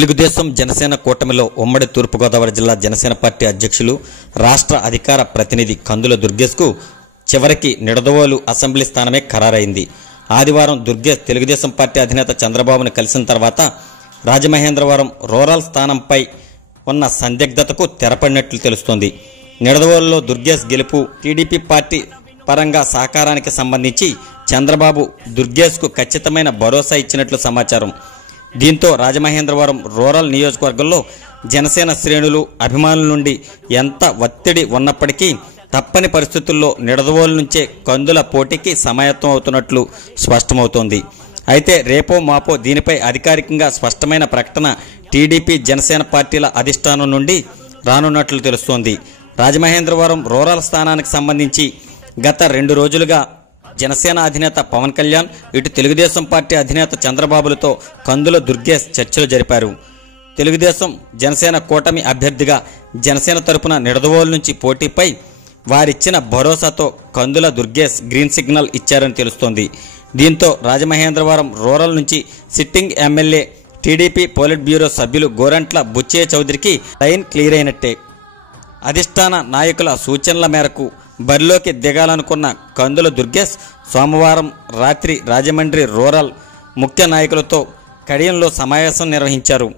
తెలుగుదేశం జనసేన కూటమిలో ఉమ్మడి తూర్పుగోదావరి జిల్లా జనసేన పార్టీ అధ్యక్షులు రాష్ట్ర అధికార ప్రతినిధి కందుల దుర్గేష్కు చివరికి నిడదవోలు అసెంబ్లీ స్థానమే ఖరారైంది. ఆదివారం దుర్గేష్ తెలుగుదేశం పార్టీ అధినేత చంద్రబాబును కలిసిన తర్వాత రాజమహేంద్రవరం రూరల్ స్థానంపై ఉన్న సందిగ్ధతకు తెరపడినట్లు తెలుస్తోంది. నిడదవోలులో దుర్గేష్ గెలుపు టీడీపీ పార్టీ పరంగా సహకారానికి సంబంధించి చంద్రబాబు దుర్గేష్కు ఖచ్చితమైన భరోసా ఇచ్చినట్లు సమాచారం. దీంతో రాజమహేంద్రవరం రూరల్ నియోజకవర్గంలో జనసేన శ్రేణులు అభిమానుల నుండి ఎంత ఒత్తిడి ఉన్నప్పటికీ తప్పని పరిస్థితుల్లో నిడదవోలు నుంచే కందుల పోటీకి సమాయత్తం అవుతున్నట్లు స్పష్టమవుతోంది. అయితే రేపో మాపో దీనిపై అధికారికంగా స్పష్టమైన ప్రకటన టీడీపీ జనసేన పార్టీల అధిష్టానం నుండి రానున్నట్లు తెలుస్తోంది. రాజమహేంద్రవరం రూరల్ స్థానానికి సంబంధించి గత 2 రోజులుగా జనసేన అధినేత పవన్ కళ్యాణ్, ఇటు తెలుగుదేశం పార్టీ అధినేత చంద్రబాబులతో కందుల దుర్గేష్ చర్చలు జరిపారు. తెలుగుదేశం జనసేన కూటమి అభ్యర్థిగా జనసేన తరపున నిడదవోలు నుంచి పోటీపై వారిచ్చిన భరోసాతో కందుల దుర్గేష్ గ్రీన్ సిగ్నల్ ఇచ్చారని తెలుస్తోంది. దీంతో రాజమహేంద్రవరం రూరల్ నుంచి sitting MLA TDP polit bureau సభ్యులు గోరంట్ల బుచ్చయ్య చౌదరికి లైన్ క్లియర్ అయినట్టే. అధిష్టాన నాయకుల సూచనల మేరకు బరిలోకి దిగాలనుకున్న కందుల దుర్గేష్ సోమవారం రాత్రి రాజమండ్రి రూరల్ ముఖ్య నాయకులతో కడియంలో సమావేశం నిర్వహించారు.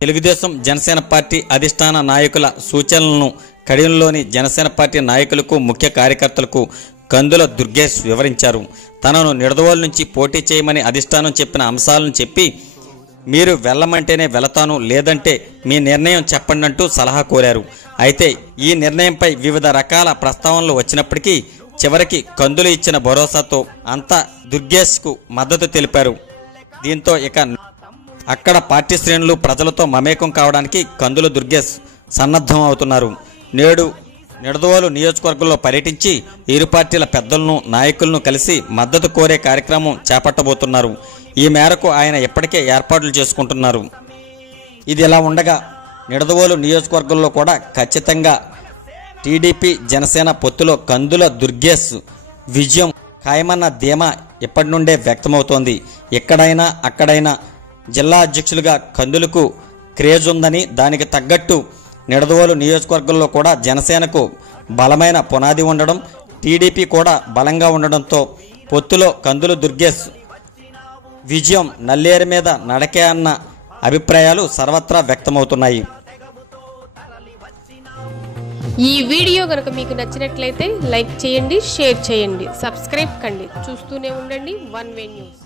తెలుగుదేశం జనసేన పార్టీ అధిష్టాన నాయకుల సూచనలను కడియంలోని జనసేన పార్టీ నాయకులకు, ముఖ్య కార్యకర్తలకు కందుల దుర్గేష్ వివరించారు. తనను నిడదవోలు నుంచి పోటీ చేయమని అధిష్టానం చెప్పిన అంశాలను చెప్పి, మీరు వెళ్ళమంటేనే వెళతాను, లేదంటే మీ నిర్ణయం చెప్పండి అంటూ సలహా కోరారు. అయితే ఈ నిర్ణయంపై వివిధ రకాల ప్రస్తావనలు వచ్చినప్పటికీ చివరికి కందులు ఇచ్చిన భరోసాతో అంతా దుర్గేష్కు మద్దతు తెలిపారు. దీంతో ఇక అక్కడ పార్టీ శ్రేణులు ప్రజలతో మమేకం కావడానికి కందుల దుర్గేష్ సన్నద్ధం అవుతున్నారు. నేడు నిడదవోలు నియోజకవర్గంలో పర్యటించి ఇరు పార్టీల పెద్దలను, నాయకులను కలిసి మద్దతు కోరే కార్యక్రమం చేపట్టబోతున్నారు. ఈ మేరకు ఆయన ఇప్పటికే ఏర్పాట్లు చేసుకుంటున్నారు. ఇది ఇలా ఉండగా నిడదవోలు నియోజకవర్గంలో కూడా ఖచ్చితంగా టీడీపీ జనసేన పొత్తులో కందుల దుర్గేష్ విజయం ఖాయమన్న ధీమా ఇప్పటి నుండే వ్యక్తమవుతోంది. ఎక్కడైనా అక్కడైనా జిల్లా అధ్యక్షులుగా కందులకు క్రేజ్ ఉందని, దానికి తగ్గట్టు నిడదవోలు నియోజకవర్గంలో కూడా జనసేనకు బలమైన పునాది ఉండడం, టీడీపీ కూడా బలంగా ఉండడంతో పొత్తులో కందుల దుర్గేష్ విజయం నల్లేరు మీద నడకే అన్న అభిప్రాయాలు సర్వత్రా వ్యక్తమవుతున్నాయి. ఈ వీడియో కనుక మీకు నచ్చినట్లయితే లైక్ చేయండి, షేర్ చేయండి, సబ్స్క్రైబ్ కండి. చూస్తూనే ఉండండి వన్ వే న్యూస్.